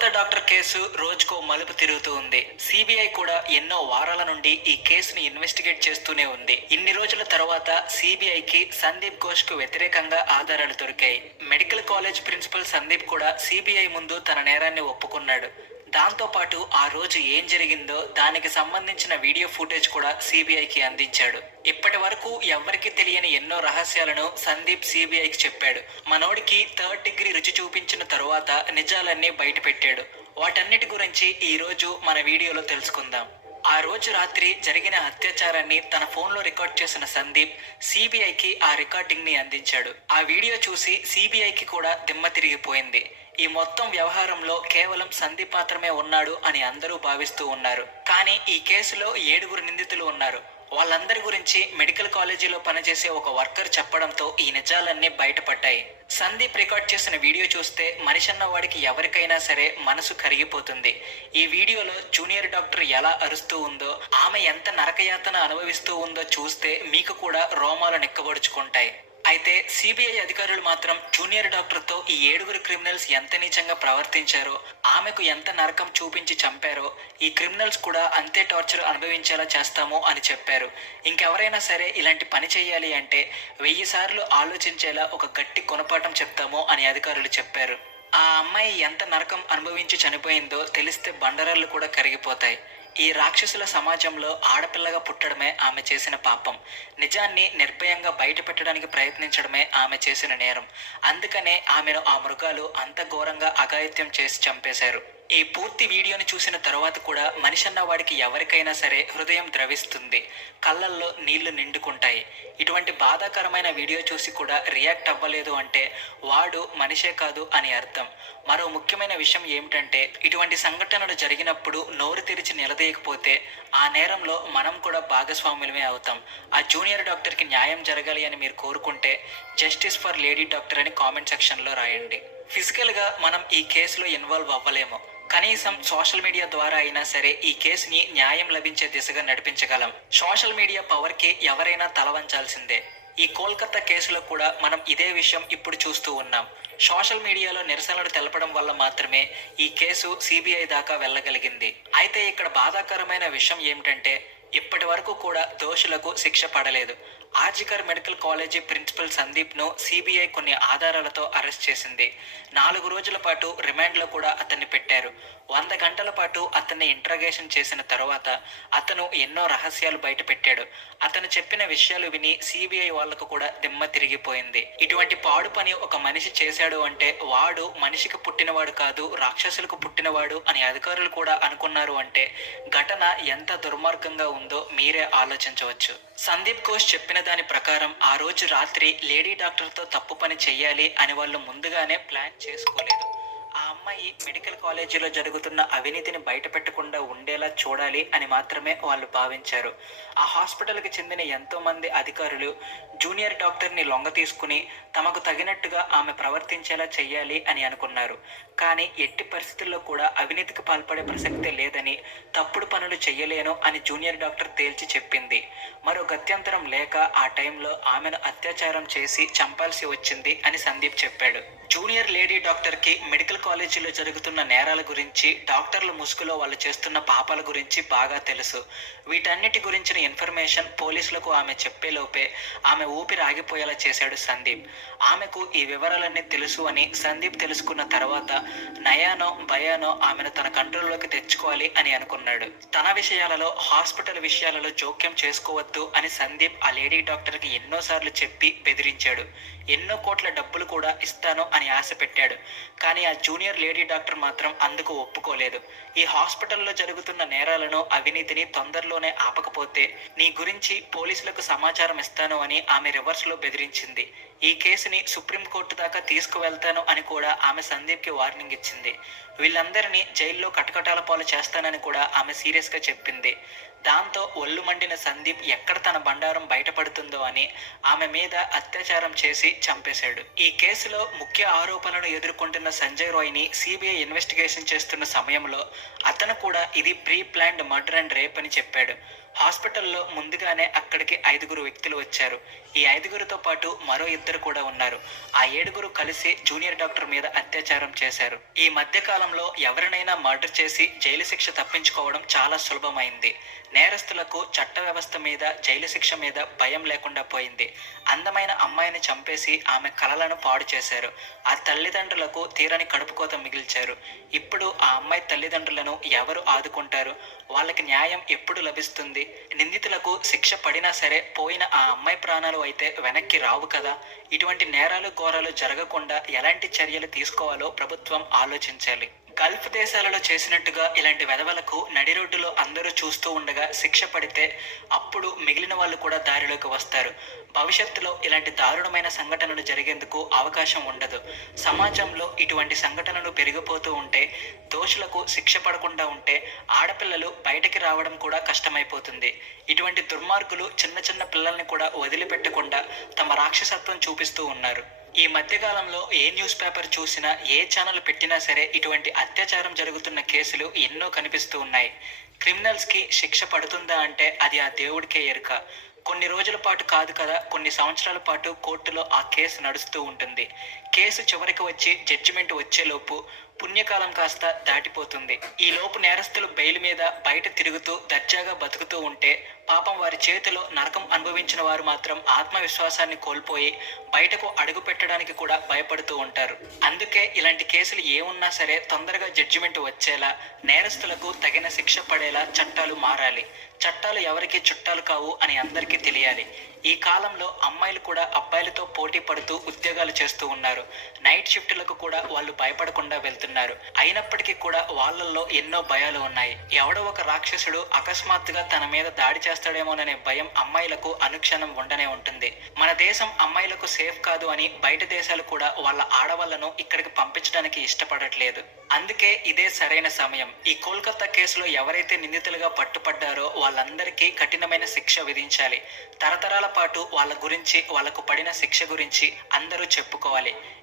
Kolkata doctor case రోజుకో మలుపు తిరుగుతూ ఉంది. సిబిఐ కూడా ఎన్నో వారాల నుండి ఈ కేసుని ఇన్వెస్టిగేట్ చేస్తూనే ఉంది. ఇన్ని రోజుల తర్వాత సిబిఐకి సందీప్ ఘోష్ కు వ్యతిరేకంగా ఆధారాలు దొరికాయి. మెడికల్ కాలేజ్ ప్రిన్సిపల్ సందీప్ కూడా సిబిఐ ముందు తన నేరాన్ని ఒప్పుకున్నాడు. దాంతో పాటు ఆ రోజు ఏం జరిగిందో దానికి సంబంధించిన వీడియో ఫుటేజ్ కూడా సిబిఐకి అందించాడు. ఇప్పటి వరకు ఎవ్వరికి తెలియని ఎన్నో రహస్యాలను సందీప్ సిబిఐకి చెప్పాడు. మనోడికి థర్డ్ డిగ్రీ రుచి చూపించిన తరువాత నిజాలన్నీ బయట పెట్టాడు. వాటన్నిటి గురించి ఈ రోజు మన వీడియోలో తెలుసుకుందాం. ఆ రోజు రాత్రి జరిగిన అత్యాచారాన్ని తన ఫోన్లో రికార్డ్ చేసిన సందీప్ సిబిఐకి ఆ రికార్డింగ్ ని అందించాడు. ఆ వీడియో చూసి సిబిఐకి కూడా దిమ్మ తిరిగిపోయింది. ఈ మొత్తం వ్యవహారంలో కేవలం సందీప్ మాత్రమే ఉన్నాడు అని అందరూ భావిస్తూ ఉన్నారు. కానీ ఈ కేసులో 7 నిందితులు ఉన్నారు. వాళ్ళందరి గురించి మెడికల్ కాలేజీలో పనిచేసే ఒక వర్కర్ చెప్పడంతో ఈ నిజాలన్నీ బయటపడ్డాయి. సందీప్ రికార్డ్ చేసిన వీడియో చూస్తే మనిషన్న వాడికి ఎవరికైనా సరే మనసు కరిగిపోతుంది. ఈ వీడియోలో జూనియర్ డాక్టర్ ఎలా అరుస్తూ ఉందో, ఆమె ఎంత నరకయాతన అనుభవిస్తూ ఉందో చూస్తే మీకు కూడా రోమాలు నిక్కబొడుచుకుంటాయి. అయితే సిబిఐ అధికారులు మాత్రం జూనియర్ డాక్టర్తో ఈ 7 క్రిమినల్స్ ఎంత నీచంగా ప్రవర్తించారో, ఆమెకు ఎంత నరకం చూపించి చంపారో, ఈ క్రిమినల్స్ కూడా అంతే టార్చర్ అనుభవించేలా చేస్తాము అని చెప్పారు. ఇంకెవరైనా సరే ఇలాంటి పని చేయాలి అంటే 1000 సార్లు ఆలోచించేలా ఒక గట్టి గుణపాఠం చెప్తాము అని అధికారులు చెప్పారు. ఆ అమ్మాయి ఎంత నరకం అనుభవించి చనిపోయిందో తెలిస్తే బండరాళ్ళు కూడా కరిగిపోతాయి. ఈ రాక్షసుల సమాజంలో ఆడపిల్లగా పుట్టడమే ఆమె చేసిన పాపం. నిజాన్ని నిర్భయంగా బయట పెట్టడానికి ప్రయత్నించడమే ఆమె చేసిన నేరం. అందుకనే ఆమెను ఆ మృగాలు అంత ఘోరంగా అఘాయిత్యం చేసి చంపేశారు. ఈ పూర్తి వీడియోని చూసిన తర్వాత కూడా మనిషన్న వాడికి ఎవరికైనా సరే హృదయం ద్రవిస్తుంది, కళ్ళల్లో నీళ్లు నిండుకుంటాయి. ఇటువంటి బాధాకరమైన వీడియో చూసి కూడా రియాక్ట్ అవ్వలేదు అంటే వాడు మనిషే కాదు అని అర్థం. మరో ముఖ్యమైన విషయం ఏమిటంటే, ఇటువంటి సంఘటనలు జరిగినప్పుడు నోరు తెరిచి నిలదీయకపోతే ఆ నేరంలో మనం కూడా భాగస్వాములమే అవుతాం. ఆ జూనియర్ డాక్టర్కి న్యాయం జరగాలి అని మీరు కోరుకుంటే జస్టిస్ ఫర్ లేడీ డాక్టర్ అని కామెంట్ సెక్షన్లో రాయండి. ఫిజికల్గా మనం ఈ కేసులో ఇన్వాల్వ్ అవ్వలేము, కనీసం సోషల్ మీడియా ద్వారా అయినా సరే ఈ కేసుని న్యాయం లభించే దిశగా నడిపించగలం. సోషల్ మీడియా పవర్కి ఎవరైనా తలవంచాల్సిందే. ఈ కోల్కతా కేసులో కూడా మనం ఇదే విషయం ఇప్పుడు చూస్తూ ఉన్నాం. సోషల్ మీడియాలో నిరసనలు తెలపడం వల్ల మాత్రమే ఈ కేసు సిబిఐ దాకా వెళ్ళగలిగింది. అయితే ఇక్కడ బాధాకరమైన విషయం ఏమిటంటే, ఇప్పటి వరకు కూడా దోషులకు శిక్ష పడలేదు. ఆర్జికర్ మెడికల్ కాలేజీ ప్రిన్సిపల్ సందీప్ను సిబిఐ కొన్ని ఆధారాలతో అరెస్ట్ చేసింది. 4 రోజుల పాటు రిమాండ్లో కూడా అతన్ని పెట్టారు. 100 గంటల పాటు అతన్ని ఇంట్రాగేషన్ చేసిన తర్వాత అతను ఎన్నో రహస్యాలు బయట పెట్టాడు. అతను చెప్పిన విషయాలు విని సిబిఐ వాళ్లకు కూడా దిమ్మ తిరిగిపోయింది. ఇటువంటి పాడు పని ఒక మనిషి చేశాడు అంటే వాడు మనిషికి పుట్టినవాడు కాదు, రాక్షసులకు పుట్టినవాడు అని అధికారులు కూడా అనుకున్నారు అంటే ఘటన ఎంత దుర్మార్గంగా ఉందో మీరే ఆలోచించవచ్చు. సందీప్ ఘోష్ చెప్పిన దాని ప్రకారం ఆ రోజు రాత్రి లేడీ డాక్టర్తో తప్పు పని చెయ్యాలి అని వాళ్ళు ముందుగానే ప్లాన్ చేసుకోలేదు. ఆ అమ్మాయి మెడికల్ కాలేజీలో జరుగుతున్న అవినీతిని బయట పెట్టకుండా ఉండేలా చూడాలి అని మాత్రమే వాళ్ళు భావించారు. ఆ హాస్పిటల్కి చెందిన ఎంతో మంది అధికారులు జూనియర్ డాక్టర్ని లొంగ తీసుకుని తమకు తగినట్టుగా ఆమె ప్రవర్తించేలా చెయ్యాలి అని అనుకున్నారు. కానీ ఎట్టి పరిస్థితుల్లో కూడా అవినీతికి పాల్పడే ప్రసక్తే లేదని, తప్పుడు పనులు చెయ్యలేను అని జూనియర్ డాక్టర్ తేల్చి చెప్పింది. మరో గత్యంతరం లేక ఆ టైంలో ఆమెను అత్యాచారం చేసి చంపాల్సి వచ్చింది అని సందీప్ చెప్పాడు. జూనియర్ లేడీ డాక్టర్కి మెడికల్ కాలేజీలో జరుగుతున్న నేరాల గురించి, డాక్టర్ల ముసుగులో వాళ్ళు చేస్తున్న పాపాల గురించి బాగా తెలుసు. వీటన్నిటి గురించిన ఇన్ఫర్మేషన్ పోలీసులకు ఆమె చెప్పేలోపే ఆమె ఊపిరి ఆగిపోయేలా చేశాడు సందీప్. ఆమెకు ఈ వివరాలన్నీ తెలుసు అని సందీప్ తెలుసుకున్న తర్వాత నయానో భయానో ఆమెను తన కంట్రోల్లోకి తెచ్చుకోవాలి అని అనుకున్నాడు. తన విషయాలలో, హాస్పిటల్ విషయాలలో జోక్యం చేసుకోవద్దు అని సందీప్ ఆ లేడీ డాక్టర్కి ఎన్నోసార్లు చెప్పి బెదిరించాడు. ఎన్నో కోట్ల డబ్బులు కూడా ఇస్తాను అని ఆశ పెట్టాడు. కానీ ఆ జూనియర్ లేడీ డాక్టర్ మాత్రం అందుకు ఒప్పుకోలేదు. ఈ హాస్పిటల్లో జరుగుతున్న నేరాలను, అవినీతిని తొందరలోనే ఆపకపోతే నీ గురించి పోలీసులకు సమాచారం ఇస్తాను అని ఆమె రివర్స్లో బెదిరించింది. ఈ కేసుని సుప్రీంకోర్టు దాకా తీసుకువెళ్తాను అని కూడా ఆమె సందీప్కి వార్నింగ్ ఇచ్చింది. వీళ్ళందరినీ జైల్లో కటకటాల పాలు చేస్తానని కూడా ఆమె సీరియస్గా చెప్పింది. దాంతో ఒళ్ళు మండిన సందీప్ ఎక్కడ తన బండారం బయటపడుతుందో అని ఆమె మీద అత్యాచారం చేసి చంపేశాడు. ఈ కేసులో ముఖ్య ఆరోపణలను ఎదుర్కొంటున్న సంజయ్ రాయ్ని సిబిఐ ఇన్వెస్టిగేషన్ చేస్తున్న సమయంలో అతను కూడా ఇది pre planned murder and rape అని చెప్పాడు. హాస్పిటల్లో ముందుగానే అక్కడికి 5 వ్యక్తులు వచ్చారు. ఈ 5 పాటు మరో 2 కూడా ఉన్నారు. ఆ 7 కలిసి జూనియర్ డాక్టర్ మీద అత్యాచారం చేశారు. ఈ మధ్య కాలంలో ఎవరినైనా మర్డర్ చేసి జైలు శిక్ష తప్పించుకోవడం చాలా సులభమైంది. నేరస్తులకు చట్ట వ్యవస్థ మీద, జైలు శిక్ష మీద భయం లేకుండా పోయింది. అందమైన అమ్మాయిని చంపేసి ఆమె కలలను పాడు చేశారు. ఆ తల్లిదండ్రులకు తీరని కడుపుకోత మిగిల్చారు. ఇప్పుడు ఆ అమ్మాయి తల్లిదండ్రులను ఎవరు ఆదుకుంటారు? వాళ్ళకి న్యాయం ఎప్పుడు లభిస్తుంది? నిందితులకు శిక్ష పడినా సరే పోయిన ఆ అమ్మాయి ప్రాణాలు అయితే వెనక్కి రావు కదా. ఇటువంటి నేరాలు ఘోరాలు జరగకుండా ఎలాంటి చర్యలు తీసుకోవాలో ప్రభుత్వం ఆలోచించాలి. గల్ఫ్ దేశాలలో చేసినట్టుగా ఇలాంటి వెధవలకు నడి రోడ్డులో అందరూ చూస్తూ ఉండగా శిక్ష పడితే అప్పుడు మిగిలిన వాళ్ళు కూడా దారిలోకి వస్తారు. భవిష్యత్తులో ఇలాంటి దారుణమైన సంఘటనలు జరిగేందుకు అవకాశం ఉండదు. సమాజంలో ఇటువంటి సంఘటనలు పెరిగిపోతూ ఉంటే, దోషులకు శిక్ష పడకుండా ఉంటే ఆడపిల్లలు బయటకి రావడం కూడా కష్టమైపోతుంది. ఇటువంటి దుర్మార్గులు చిన్న చిన్న పిల్లల్ని కూడా వదిలిపెట్టకుండా తమ రాక్షసత్వం చూపిస్తూ ఉన్నారు. ఈ మధ్యకాలంలో ఏ న్యూస్ పేపర్ చూసినా, ఏ ఛానల్ పెట్టినా సరే ఇటువంటి అత్యాచారం జరుగుతున్న కేసులు ఎన్నో కనిపిస్తూ ఉన్నాయి. క్రిమినల్స్కి శిక్ష పడుతుందా అంటే అది ఆ దేవుడికే ఎరుక. కొన్ని రోజుల పాటు కాదు కదా, కొన్ని సంవత్సరాల పాటు కోర్టులో ఆ కేసు నడుస్తూ ఉంటుంది. కేసు చివరికి వచ్చి జడ్జిమెంట్ వచ్చేలోపు పుణ్యకాలం కాస్త దాటిపోతుంది. ఈ లోపు నేరస్తులు బెయిల్ మీద బయట తిరుగుతూ దర్జాగా బతుకుతూ ఉంటే పాపం వారి చేతిలో నరకం అనుభవించిన వారు మాత్రం ఆత్మవిశ్వాసాన్ని కోల్పోయి బయటకు అడుగు పెట్టడానికి కూడా భయపడుతూ ఉంటారు. అందుకే ఇలాంటి కేసులు ఏమున్నా సరే తొందరగా జడ్జిమెంట్ వచ్చేలా, నేరస్తులకు తగిన శిక్ష పడేలా చట్టాలు మారాలి. చట్టాలు ఎవరికి చుట్టాలు కావు అని అందరికీ తెలియాలి. ఈ కాలంలో అమ్మాయిలు కూడా అబ్బాయిలతో పోటీ పడుతూ ఉద్యోగాలు చేస్తూ ఉన్నారు. నైట్ షిఫ్టులకు కూడా వాళ్ళు భయపడకుండా వెళ్తున్నారు. అయినప్పటికీ కూడా వాళ్ళల్లో ఎన్నో భయాలు ఉన్నాయి. ఎవడో ఒక రాక్షసుడు అకస్మాత్తుగా తన మీద దాడి చేస్తాడేమోననే భయం అమ్మాయిలకు అనుక్షణం ఉండనే ఉంటుంది. మన దేశం అమ్మాయిలకు సేఫ్ కాదు అని బయట దేశాలు కూడా వాళ్ళ ఆడవాళ్లను ఇక్కడికి పంపించడానికి ఇష్టపడట్లేదు. అందుకే ఇదే సరైన సమయం. ఈ కోల్కతా కేసులో ఎవరైతే నిందితులుగా పట్టుపడ్డారో వాళ్ళందరికీ కఠినమైన శిక్ష విధించాలి. తరతరాల పాటు వాళ్ళ గురించి, వాళ్ళకు పడిన శిక్ష గురించి అందరూ చెప్పుకోవాలి.